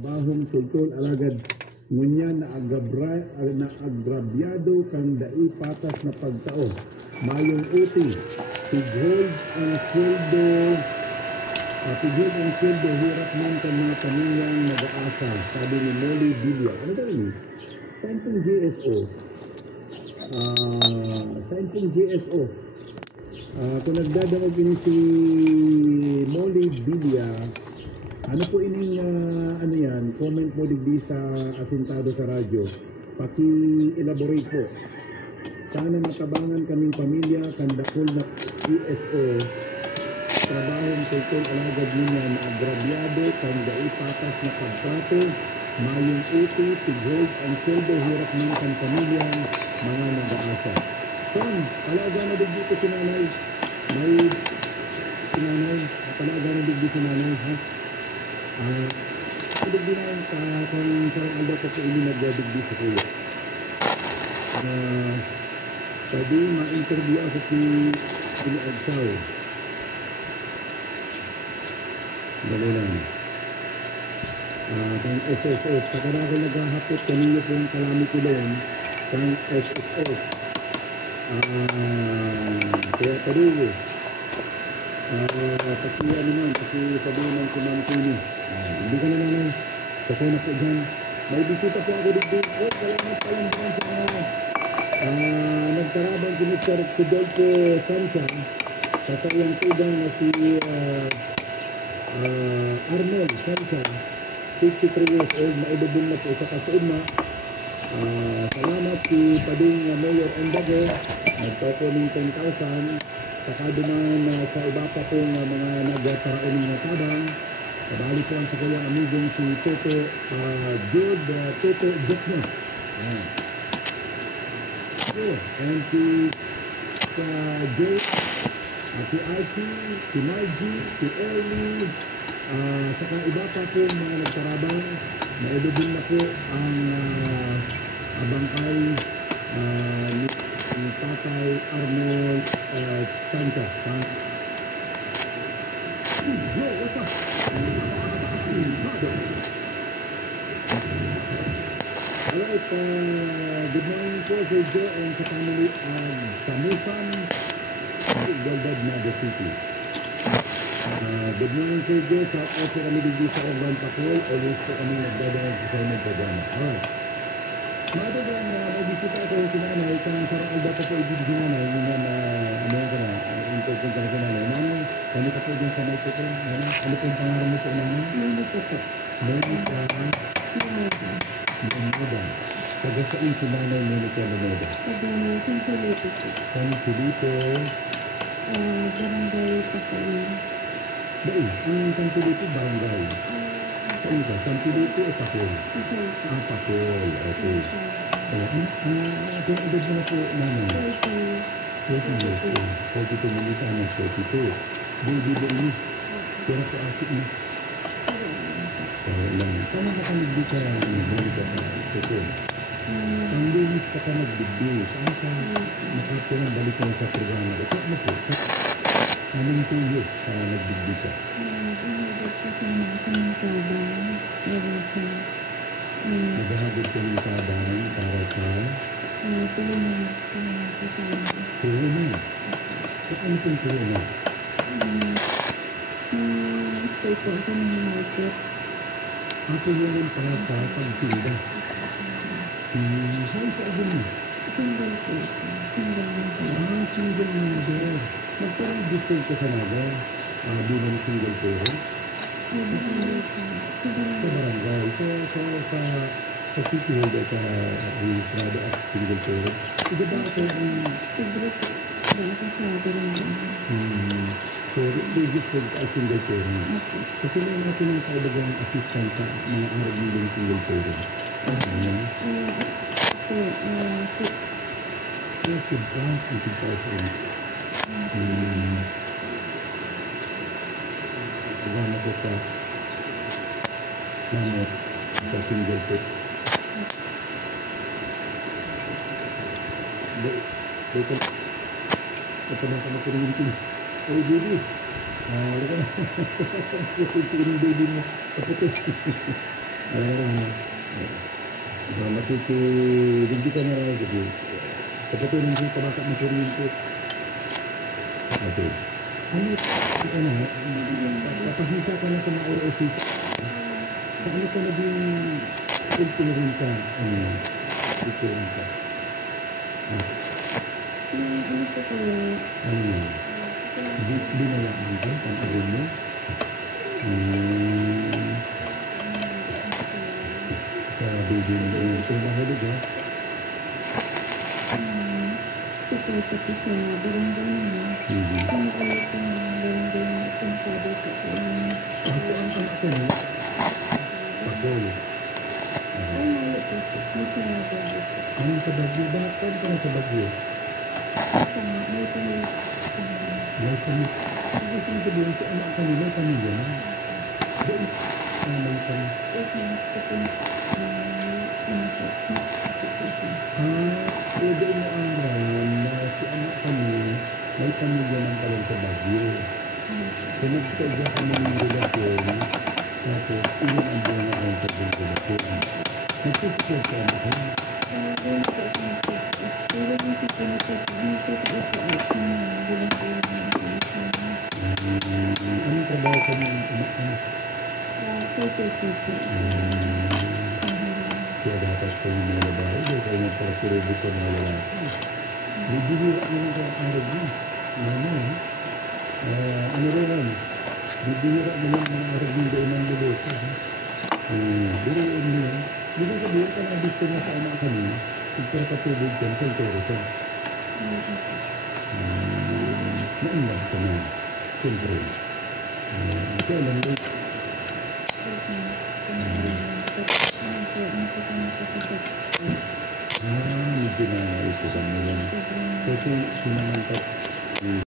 bahong tultol alagad ngunya na agrabyado kang dai patas na pagtao mayong uti tighold ang sweldo tighold ang sweldo hirap man kan mga pamilyang nag-aasa, sabi ni Molly Bilya. Ano ba ini? Saan pong GSO? Saan pong GSO? Kung nagdadamag ini si Molly Bilya, ano po ining ano yan, comment mo digdi sa asintado sa radyo. Paki-elaborate po. Sana matabangan kaming pamilya, kandakol na ESO, trabahong tultol alagad niya na agrabyado, kandai patas na pagtrato, mayong uti, tighold, ang sweldo, hirap man kan pamilya, mga nag-aasa. Son, alaga na digdi ko si nanay. May sinanay, alaga na digdi si nanay, ha? Digdi na yung kung sarang alda ko po ini nagdigdi sa kuya. Pwede ma-interview ako kini Agsaw. Dali lang. Kang SSS. Pagkara ako naghahapot kanino po yung Calamity Loan. Kang SSS. Kaya pariyo. Pakiya naman. Pakisabihin ng kumangkini. Hindi ka na nanay. Kapag na po dyan. May bisita po ako dito. Salamat palambukan sa mga nagkarabang kini Sir Rodolfo Sancha. Sa sayang tugang na si Arnold Sancha, 63 years old, maibubong na po sa kasuuma. Salamat si Pading Mayor Ondago, nagtoko ng 10,000. Saka duman sa iba pa pong mga nagparaon ng tabang. Kabali po ang sa kanyang amigong si Toto Jude, Toto Jokno. And si Jay, si Archie, si Margie, si Ernie, saka iba pa po mga nagtarabang, naibubin na po ang bangkay ni Tatay Arnold Sancha. Yo, what's up? Alright, good morning po Sir Joe and sa family sa Musan, Galdad, Naga City. Good morning Sir Joe, sa opo kami dito sa Orban Patrol, always po kami nagdadaan sa aming programa. Alright. Mada ba na magbisita ako si nanay, kung sarang alda po ibig si nanay, yun na, ano yan ka na, interpon ka na si nanay. Nanay, kami ka po dyan sa may po, ano po yung pangarap mo po nanay? Hindi po po. Monica Lumeda. Lumeda. Taga saan si nanay Monica Lumeda? Taga San Felipe po. San Felipe. Barangay Pakuin. Ba'i, ang San Felipe barangay? Saan ka? San Felipe o Pakul? Pakul. Okay. Kung edad mo na po namin? 40 years old. 42 minutes na 42. Baby ba ini? Pero po ako ini. So lang. Paano ka nagdi ka nabuli ka sa istoto? Ang linis ka ka nagdigdi. Paano ka makapunang balik ka sa programa? Ito ano po? Anong tuyo ka nagdigdi ka? Naghahagod ka ng tabang para sa tuloy. Saan pong tuloy? Stay po ito ng market. Ako yun para sa pagtinda. Saan sa agad mo? Single po. Single mother. Magparang-register ka sa naga bilang single parent? Sa barangay. So sa city hall ka registrado as single parent. Ito ba ito ang... So registered as single parent. Kasi may mga pinakaibagang assistance sa mga araw nilang single parent. Ano? Good pa, 20,000. Pagkama ko sa namot sa single pet. Ito na ka na pinuntin. Ay, baby. Wala ka na. Pinuntin baby mo. Kaputi. Hindi ka na rin kasi kapatid ng sita baka makuryente. Okay. Ano na, papasisa ka na kung na-OSIS. Paano ka naging rin ka? Ito rin ka. Ano po kayo? Ano yun? Binayaan ka? Pang-arin mo? Sa baby mo yun. Ito mahulog ha? Support ako sa barangay na. Kung ulit ang barangay na itong sabi ko. Saan ka mo? Pagol. Ay, mali po. Nasa Baguio po. Ano sa Baguio? Bakit ka na sa Baguio? May pamilya. May pamilya. Ang isang sabihin sa anak ka nila, pamilya na. Doon. May pamilya. 8 months ko po. Pwede mo aral na si anak kami may pamilya ng kalang sa Baguio. So nagtaga kami ng relasyon, tapos iyon ang bunga ang sa relasyon. Nagsusupport ka anak kami. Doon po ako nagsusupport. Pero yung sa pinatid, dito ko ito out ng bilang kayo ng relasyon. Anong trabaho kami ng anak kami? Tutor. Kaya dapat ko yung mga babae, kaya kayo magpapurubot sa mga lalaki. Bibihira mo lang kaya arag mo. Ano rin lang, bibihira mo lang mga arag mo doon ang luloko. Biruin mo yan. Bisa sabihin ka na gusto niya sa anak kami, pagpapatubog ka, soltero siya. Nainlove ka na. Siyempre. Kaya lang doon. Medyo na ito kami yan. So, sinamantap